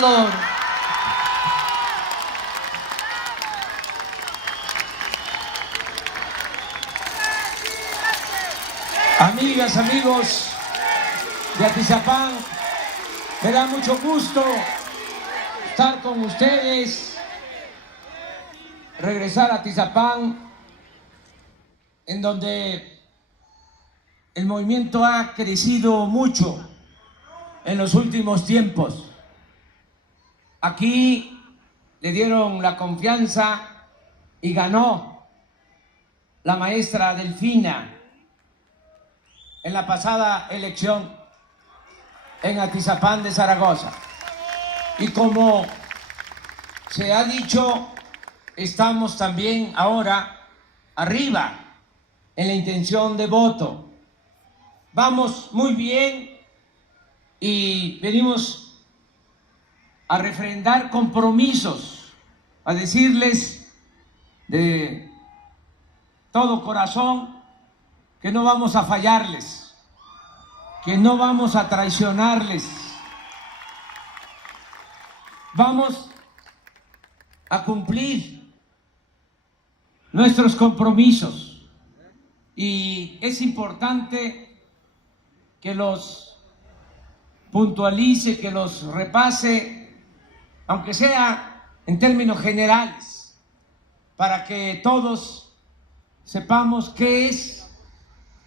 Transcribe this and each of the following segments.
Salvador. Amigas, amigos de Atizapán, me da mucho gusto estar con ustedes, regresar a Atizapán, en donde el movimiento ha crecido mucho en los últimos tiempos. Aquí le dieron la confianza y ganó la maestra Delfina en la pasada elección en Atizapán de Zaragoza. Y como se ha dicho, estamos también ahora arriba en la intención de voto. Vamos muy bien y venimos a refrendar compromisos, a decirles de todo corazón que no vamos a fallarles, que no vamos a traicionarles. Vamos a cumplir nuestros compromisos y es importante que los puntualice, que los repase, aunque sea en términos generales, para que todos sepamos qué es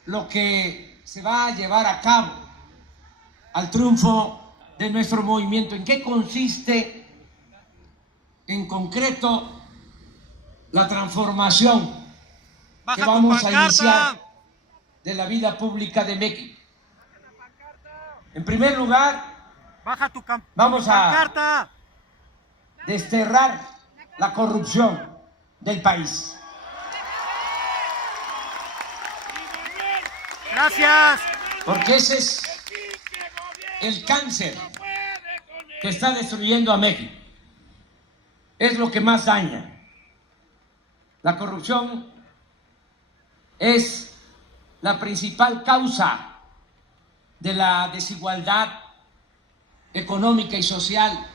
lo que se va a llevar a cabo al triunfo de nuestro movimiento. ¿En qué consiste en concreto la transformación que vamos a iniciar de la vida pública de México? En primer lugar, vamos a desterrar la corrupción del país. Gracias. Porque ese es el cáncer que está destruyendo a México. Es lo que más daña. La corrupción es la principal causa de la desigualdad económica y social.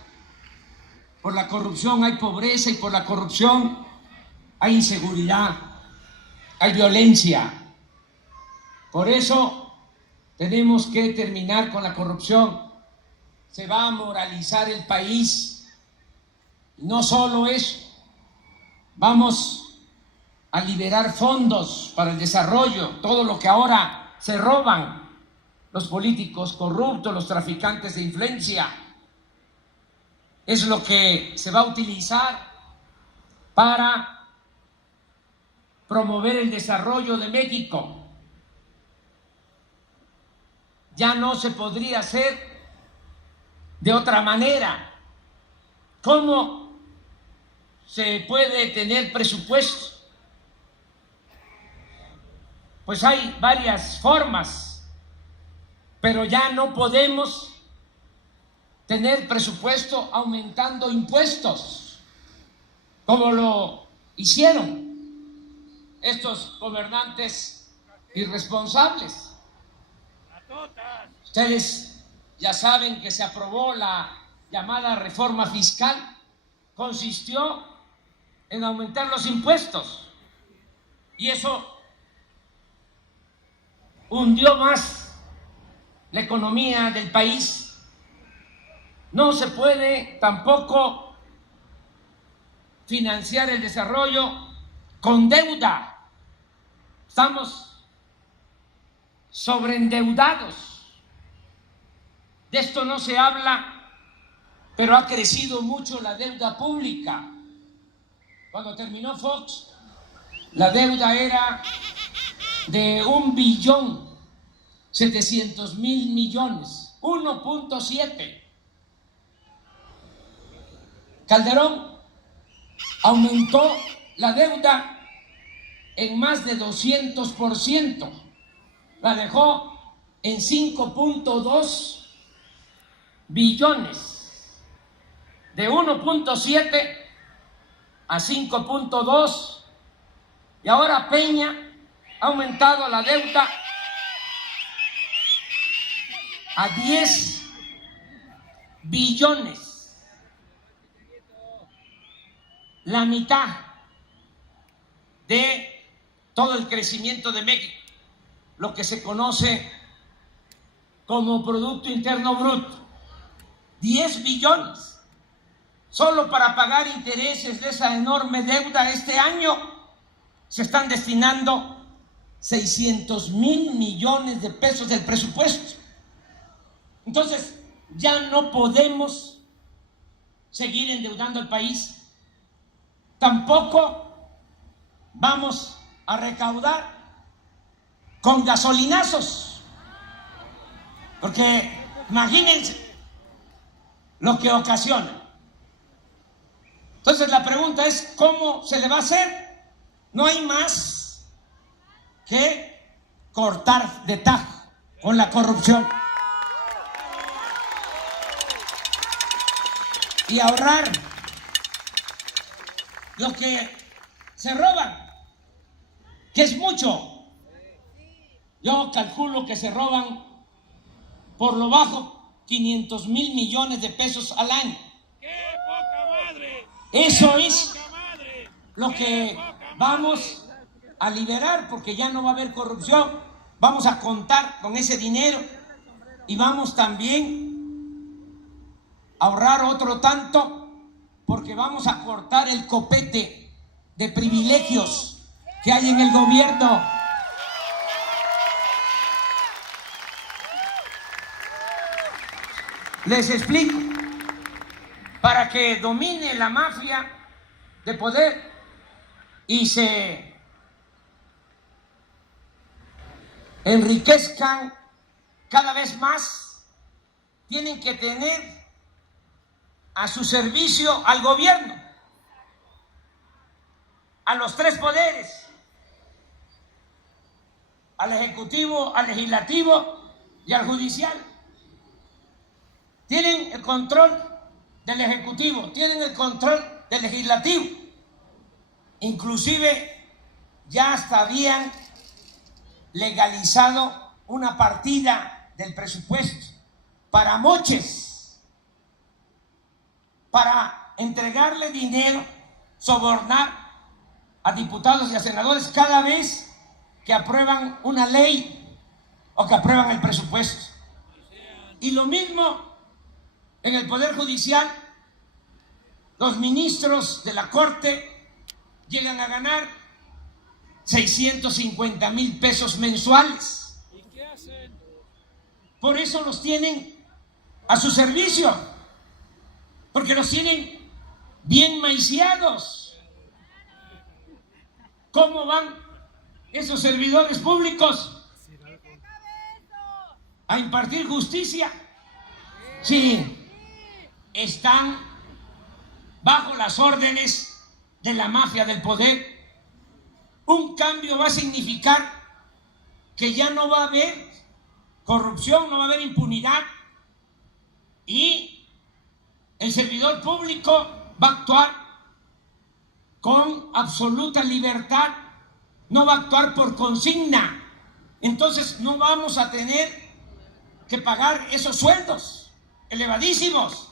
Por la corrupción hay pobreza y por la corrupción hay inseguridad, hay violencia. Por eso tenemos que terminar con la corrupción. Se va a moralizar el país. No solo eso, vamos a liberar fondos para el desarrollo, todo lo que ahora se roban los políticos corruptos, los traficantes de influencia. Es lo que se va a utilizar para promover el desarrollo de México. Ya no se podría hacer de otra manera. ¿Cómo se puede tener presupuesto? Pues hay varias formas, pero ya no podemos tener presupuesto aumentando impuestos, como lo hicieron estos gobernantes irresponsables. Ustedes ya saben que se aprobó la llamada reforma fiscal. Consistió en aumentar los impuestos y eso hundió más la economía del país. No se puede tampoco financiar el desarrollo con deuda. Estamos sobreendeudados. De esto no se habla, pero ha crecido mucho la deuda pública. Cuando terminó Fox, la deuda era de 1.700.000.000.000, 1.7. Calderón aumentó la deuda en más de 200%, la dejó en 5.2 billones, de 1.7 a 5.2, y ahora Peña ha aumentado la deuda a 10 billones. la mitad de todo el crecimiento de México, lo que se conoce como Producto Interno Bruto. 10 billones solo para pagar intereses de esa enorme deuda. Este año se están destinando 600,000 millones de pesos del presupuesto. Entonces ya no podemos seguir endeudando al país. Tampoco vamos a recaudar con gasolinazos, porque imagínense lo que ocasiona. Entonces la pregunta es, ¿cómo se le va a hacer? No hay más que cortar de tajo con la corrupción y ahorrar lo que se roban, que es mucho. Yo calculo que se roban por lo bajo 500,000 millones de pesos al año. ¡Qué poca madre! Eso es lo que vamos a liberar, porque ya no va a haber corrupción. Vamos a contar con ese dinero y vamos también a ahorrar otro tanto, porque vamos a cortar el copete de privilegios que hay en el gobierno. Les explico. Para que domine la mafia de poder y se enriquezcan cada vez más, tienen que tener a su servicio al gobierno, a los tres poderes, al ejecutivo, al legislativo y al judicial. Tienen el control del ejecutivo, tienen el control del legislativo. Inclusive ya hasta habían legalizado una partida del presupuesto para moches, para entregarle dinero, sobornar a diputados y a senadores cada vez que aprueban una ley o que aprueban el presupuesto. Y lo mismo en el Poder Judicial. Los ministros de la Corte llegan a ganar 650,000 pesos mensuales. ¿Y qué hacen? Por eso los tienen a su servicio, porque los tienen bien maiciados. ¿Cómo van esos servidores públicos a impartir justicia? Sí, están bajo las órdenes de la mafia del poder. Un cambio va a significar que ya no va a haber corrupción, no va a haber impunidad, y el servidor público va a actuar con absoluta libertad, no va a actuar por consigna. Entonces no vamos a tener que pagar esos sueldos elevadísimos.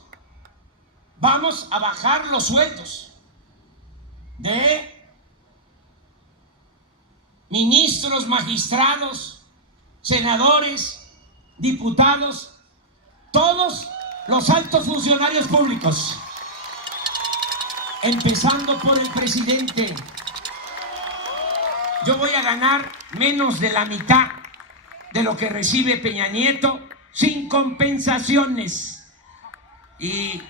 Vamos a bajar los sueldos de ministros, magistrados, senadores, diputados, todos los altos funcionarios públicos, empezando por el presidente. Yo voy a ganar menos de la mitad de lo que recibe Peña Nieto, sin compensaciones. Y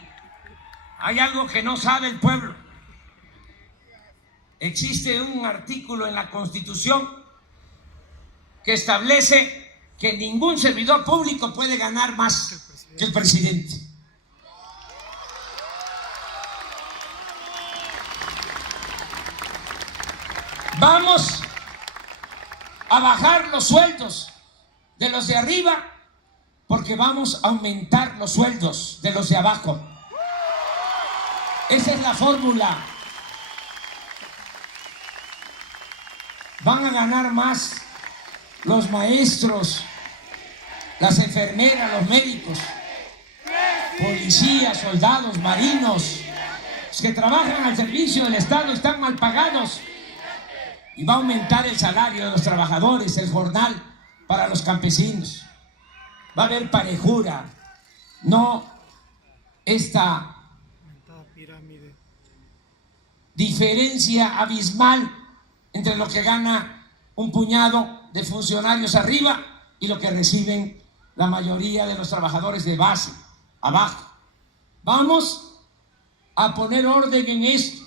hay algo que no sabe el pueblo. Existe un artículo en la Constitución que establece que ningún servidor público puede ganar más que el presidente. Vamos a bajar los sueldos de los de arriba, porque vamos a aumentar los sueldos de los de abajo. Esa es la fórmula. Van a ganar más los maestros, las enfermeras, los médicos, policías, soldados, marinos, Los que trabajan al servicio del Estado están mal pagados. Y va a aumentar el salario de los trabajadores, el jornal para los campesinos. Va a haber parejura, no esta diferencia abismal entre lo que gana un puñado de funcionarios arriba y lo que reciben la mayoría de los trabajadores de base, abajo. Vamos a poner orden en esto.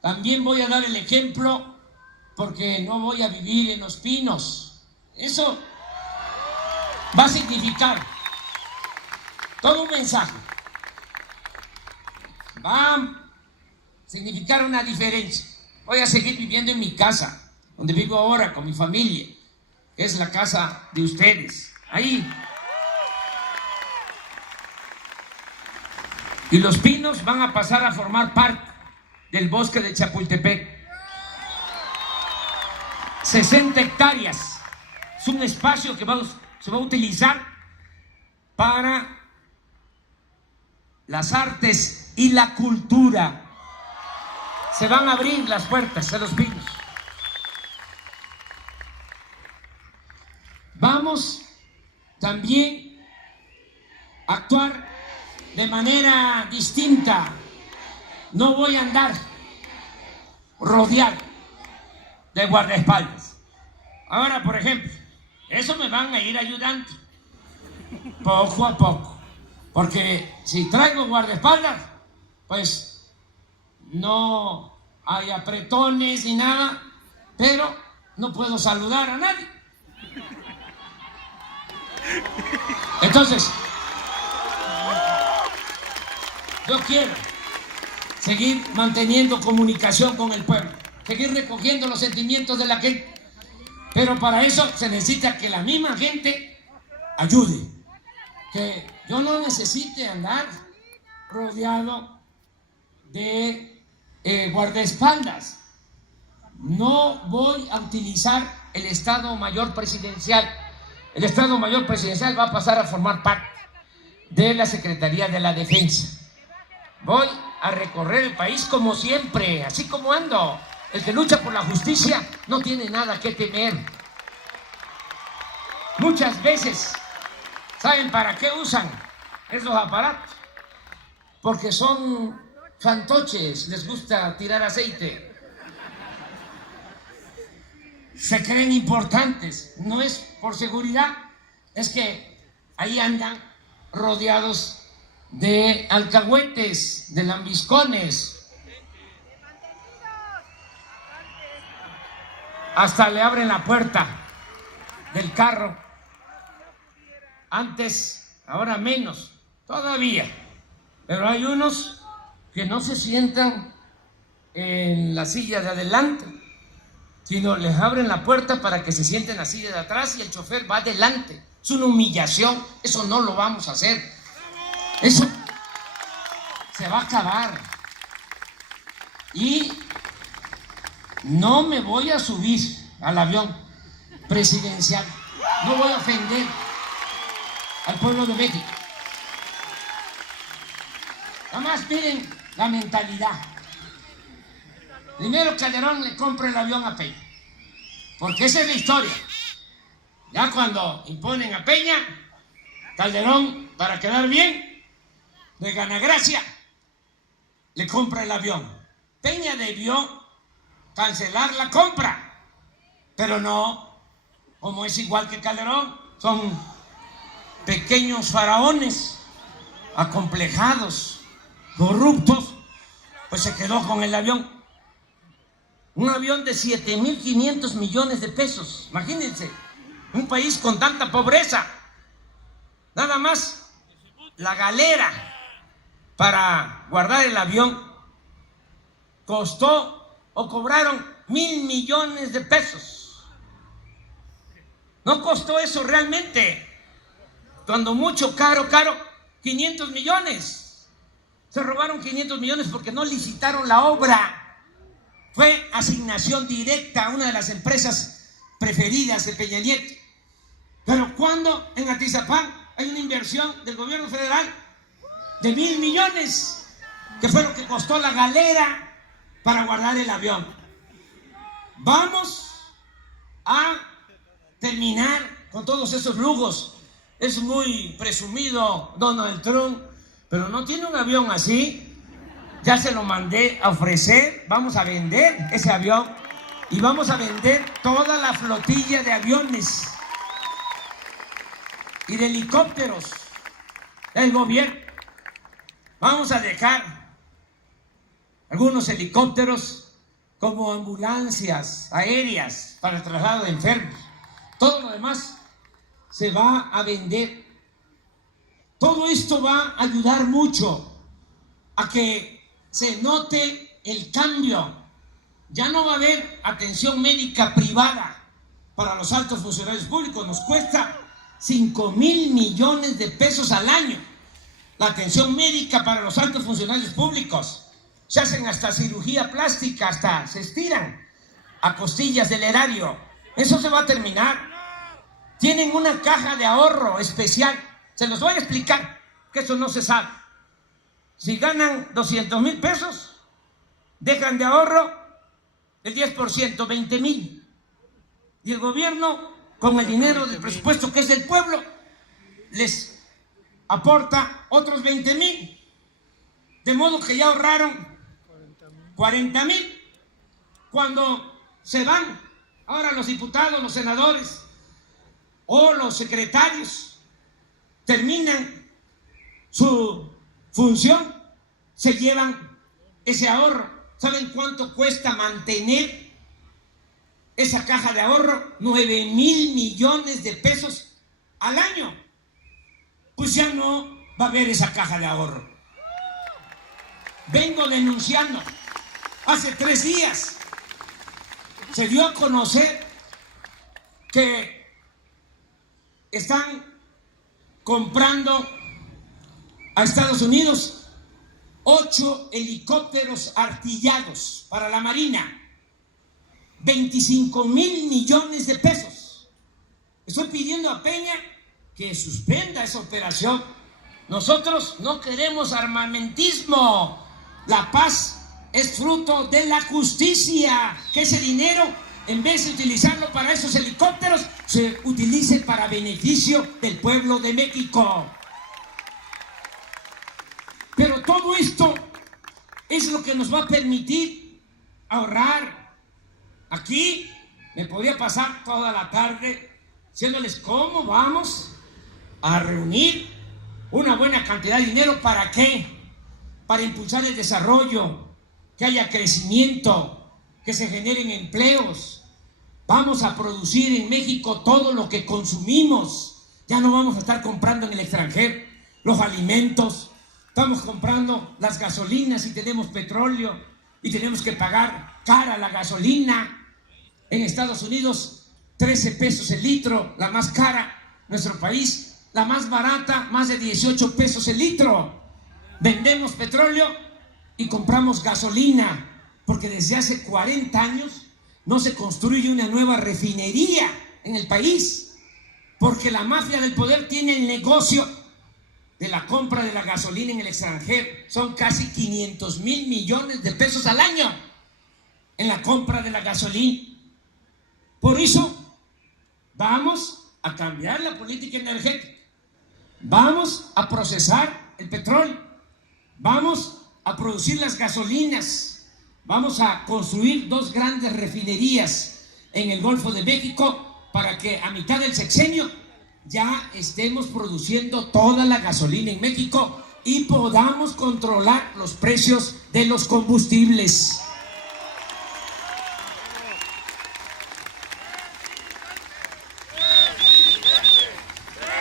También voy a dar el ejemplo porque no voy a vivir en Los Pinos. Eso va a significar todo un mensaje. Va a significar una diferencia. Voy a seguir viviendo en mi casa, donde vivo ahora con mi familia, que es la casa de ustedes. Ahí. Y Los Pinos van a pasar a formar parte del bosque de Chapultepec. 60 hectáreas. Es un espacio que se va a utilizar para las artes y la cultura. Se van a abrir las puertas de Los Pinos. Vamos también a actuar de manera distinta. No voy a andar rodeado de guardaespaldas. Ahora, por ejemplo, eso me van a ir ayudando poco a poco, porque si traigo guardaespaldas, pues no hay apretones ni nada, pero no puedo saludar a nadie. Entonces, yo quiero seguir manteniendo comunicación con el pueblo, seguir recogiendo los sentimientos de la gente, pero para eso se necesita que la misma gente ayude, que yo no necesite andar rodeado de guardaespaldas. No voy a utilizar el Estado Mayor Presidencial. El Estado Mayor Presidencial va a pasar a formar parte de la Secretaría de la Defensa. Voy a recorrer el país como siempre, así como ando. El que lucha por la justicia no tiene nada que temer. Muchas veces, ¿saben para qué usan esos aparatos? Porque son fantoches, les gusta tirar aceite. Se creen importantes. No es por seguridad, es que ahí andan rodeados de alcahuetes, de lambiscones. Hasta le abren la puerta del carro. Antes, ahora menos, todavía. Pero hay unos que no se sientan en la silla de adelante, sino les abren la puerta para que se sienten en la silla de atrás y el chofer va adelante. Es una humillación, eso no lo vamos a hacer. Eso se va a acabar. Y no me voy a subir al avión presidencial. No voy a ofender al pueblo de México. Nada más miren la mentalidad. Primero Calderón le compra el avión a Peña, porque esa es la historia. Ya cuando imponen a Peña, Calderón, para quedar bien, de ganagracia, le compra el avión. Peña debió cancelar la compra, pero no, como es igual que Calderón, son pequeños faraones, acomplejados, corruptos, pues se quedó con el avión. Un avión de 7.500 millones de pesos, imagínense, un país con tanta pobreza, nada más la galera para guardar el avión costó o cobraron 1.000 millones de pesos. No costó eso realmente, cuando mucho, caro, 500 millones. Se robaron 500 millones porque no licitaron la obra. Fue asignación directa a una de las empresas preferidas de Peña Nieto. Pero cuando en Atizapán hay una inversión del gobierno federal de 1.000 millones que fue lo que costó la galera para guardar el avión. Vamos a terminar con todos esos lujos. Es muy presumido Donald Trump, pero no tiene un avión así. Ya se lo mandé a ofrecer. Vamos a vender ese avión y vamos a vender toda la flotilla de aviones y de helicópteros del gobierno. Vamos a dejar algunos helicópteros como ambulancias aéreas para el traslado de enfermos. Todo lo demás se va a vender. Todo esto va a ayudar mucho a que se note el cambio. Ya no va a haber atención médica privada para los altos funcionarios públicos. Nos cuesta 5,000 millones de pesos al año la atención médica para los altos funcionarios públicos. Se hacen hasta cirugía plástica, hasta se estiran a costillas del erario. Eso se va a terminar. Tienen una caja de ahorro especial. Se los voy a explicar, que eso no se sabe. Si ganan 200,000 pesos, dejan de ahorro el 10%, 20,000. Y el gobierno, con el dinero del presupuesto que es del pueblo, les aporta otros 20,000. De modo que ya ahorraron 40,000. Cuando se van ahora los diputados, los senadores o los secretarios, terminan su función, se llevan ese ahorro. ¿Saben cuánto cuesta mantener esa caja de ahorro? 9,000 millones de pesos al año. Pues ya no va a haber esa caja de ahorro. Vengo denunciando. Hace 3 días se dio a conocer que están comprando a Estados Unidos 8 helicópteros artillados para la Marina, 25,000 millones de pesos. Estoy pidiendo a Peña que suspenda esa operación. Nosotros no queremos armamentismo. La paz es fruto de la justicia. Que ese dinero, en vez de utilizarlo para esos helicópteros, se utilice para beneficio del pueblo de México. Pero todo esto es lo que nos va a permitir ahorrar. Aquí me podría pasar toda la tarde diciéndoles cómo vamos a reunir una buena cantidad de dinero. ¿Para qué? Para impulsar el desarrollo, que haya crecimiento, que se generen empleos. Vamos a producir en México todo lo que consumimos. Ya no vamos a estar comprando en el extranjero los alimentos. Estamos comprando las gasolinas y tenemos petróleo y tenemos que pagar cara la gasolina. En Estados Unidos, 13 pesos el litro, la más cara. Nuestro país, la más barata, más de 18 pesos el litro. Vendemos petróleo y compramos gasolina, porque desde hace 40 años no se construye una nueva refinería en el país, porque la mafia del poder tiene el negocio de la compra de la gasolina en el extranjero. Son casi 500,000 millones de pesos al año en la compra de la gasolina. Por eso vamos a cambiar la política energética. Vamos a procesar el petróleo. Vamos a producir las gasolinas. Vamos a construir 2 grandes refinerías en el Golfo de México para que a mitad del sexenio ya estemos produciendo toda la gasolina en México y podamos controlar los precios de los combustibles.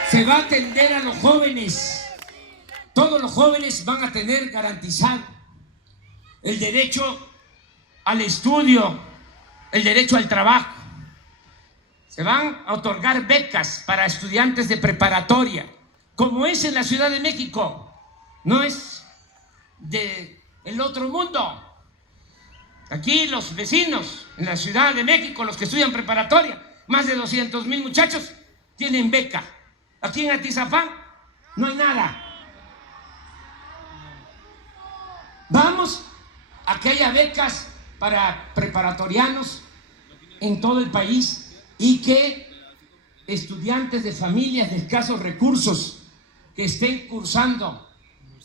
Se va a atender a los jóvenes. Todos los jóvenes van a tener garantizado el derecho al estudio, el derecho al trabajo. Se van a otorgar becas para estudiantes de preparatoria, como es en la Ciudad de México. No es del otro mundo. Aquí los vecinos en la Ciudad de México, los que estudian preparatoria, más de 200,000 muchachos tienen beca. Aquí en Atizapán no hay nada. ayudamos a que haya becas para preparatorianos en todo el país y que estudiantes de familias de escasos recursos que estén cursando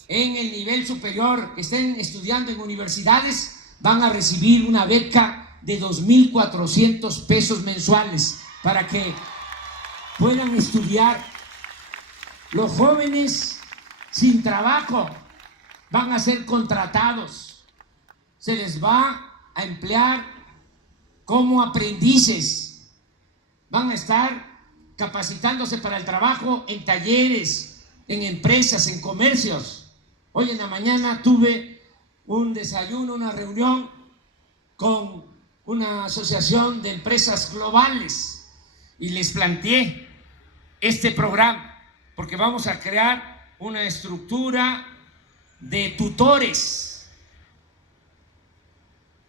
en el nivel superior, que estén estudiando en universidades, van a recibir una beca de 2.400 pesos mensuales para que puedan estudiar. Los jóvenes sin trabajo van a ser contratados, se les va a emplear como aprendices, van a estar capacitándose para el trabajo en talleres, en empresas, en comercios. Hoy en la mañana tuve un desayuno, una reunión con una asociación de empresas globales y les planteé este programa porque vamos a crear una estructura de tutores,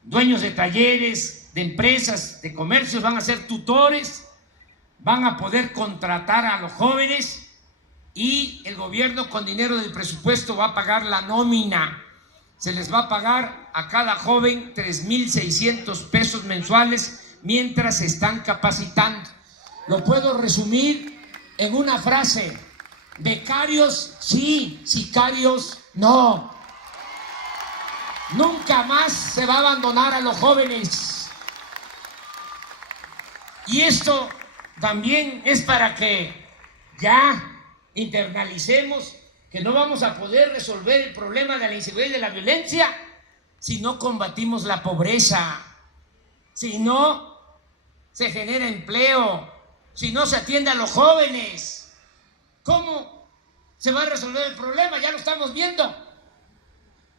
dueños de talleres, de empresas, de comercios, van a ser tutores, van a poder contratar a los jóvenes y el gobierno con dinero del presupuesto va a pagar la nómina. Se les va a pagar a cada joven 3.600 pesos mensuales mientras se están capacitando. Lo puedo resumir en una frase: becarios sí, sicarios no. Nunca más se va a abandonar a los jóvenes. Y esto también es para que ya internalicemos que no vamos a poder resolver el problema de la inseguridad y de la violencia si no combatimos la pobreza, si no se genera empleo, si no se atiende a los jóvenes. ¿Cómo se va a resolver el problema? Ya lo estamos viendo.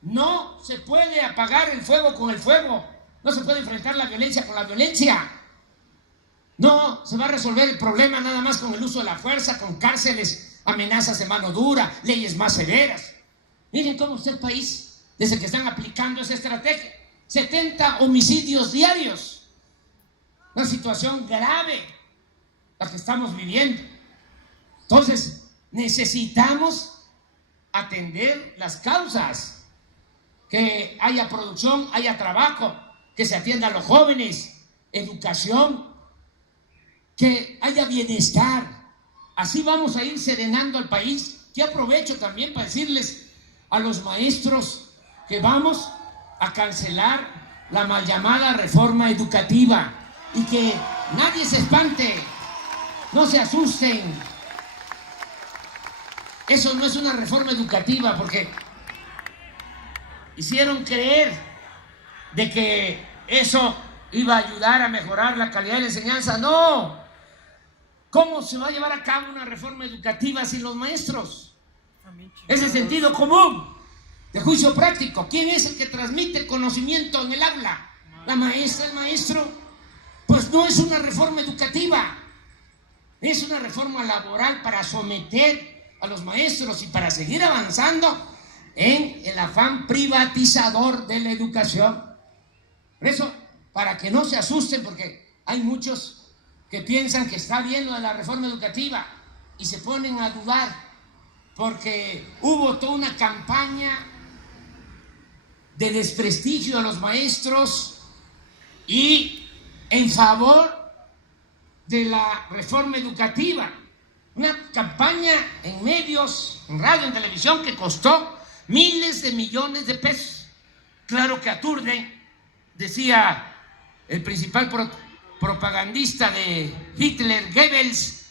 No se puede apagar el fuego con el fuego, no se puede enfrentar la violencia con la violencia. No se va a resolver el problema nada más con el uso de la fuerza, con cárceles, amenazas de mano dura, leyes más severas. Miren cómo está el país desde que están aplicando esa estrategia. 70 homicidios diarios. Una situación grave la que estamos viviendo. Entonces, necesitamos atender las causas. Que haya producción, haya trabajo, que se atienda a los jóvenes, educación, que haya bienestar. Así vamos a ir serenando al país. Y aprovecho también para decirles a los maestros que vamos a cancelar la mal llamada reforma educativa y que nadie se espante, no se asusten. Eso no es una reforma educativa porque hicieron creer de que eso iba a ayudar a mejorar la calidad de la enseñanza. No. ¿Cómo se va a llevar a cabo una reforma educativa sin los maestros? Es el sentido común, de juicio práctico. ¿Quién es el que transmite el conocimiento en el aula? ¿La maestra, el maestro? Pues no es una reforma educativa, es una reforma laboral para someter a los maestros y para seguir avanzando en el afán privatizador de la educación. Por eso, para que no se asusten, porque hay muchos que piensan que está bien lo de la reforma educativa y se ponen a dudar porque hubo toda una campaña de desprestigio a los maestros y en favor de la reforma educativa. Una campaña en medios, en radio, en televisión, que costó miles de millones de pesos. Claro que aturde, decía el principal propagandista de Hitler, Goebbels,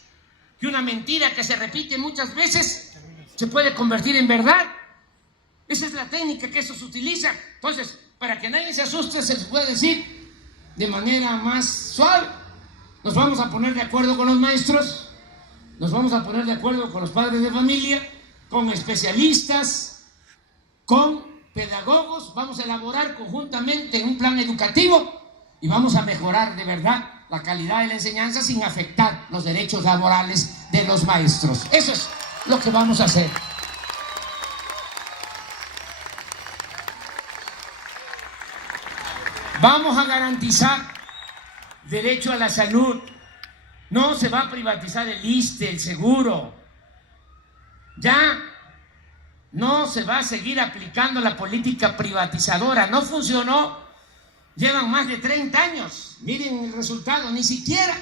que una mentira que se repite muchas veces se puede convertir en verdad. Esa es la técnica que eso se utiliza. Entonces, para que nadie se asuste, se les puede decir de manera más suave: nos vamos a poner de acuerdo con los maestros, nos vamos a poner de acuerdo con los padres de familia, con especialistas, con pedagogos, vamos a elaborar conjuntamente un plan educativo y vamos a mejorar de verdad la calidad de la enseñanza sin afectar los derechos laborales de los maestros. Eso es lo que vamos a hacer. Vamos a garantizar derecho a la salud. No se va a privatizar el ISSSTE, el seguro. Ya no se va a seguir aplicando la política privatizadora. No funcionó. Llevan más de 30 años. Miren el resultado, ni siquiera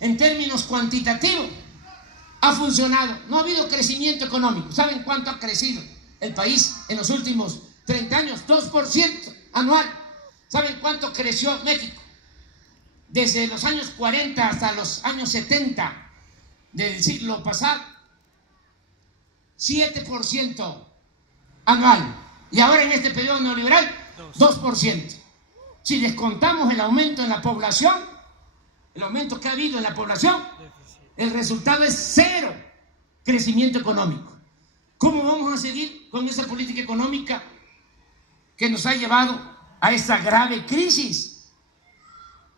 en términos cuantitativos ha funcionado. No ha habido crecimiento económico. ¿Saben cuánto ha crecido el país en los últimos 30 años? 2% anual. ¿Saben cuánto creció México? Desde los años 40 hasta los años 70 del siglo pasado, 7% anual. Y ahora en este periodo neoliberal, 2%. Si descontamos el aumento en la población, el aumento que ha habido en la población, el resultado es cero crecimiento económico. ¿Cómo vamos a seguir con esa política económica que nos ha llevado a esta grave crisis?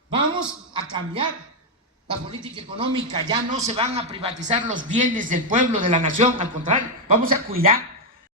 Vamos a cambiar la política económica. Ya no se van a privatizar los bienes del pueblo, de la nación. Al contrario, vamos a cuidar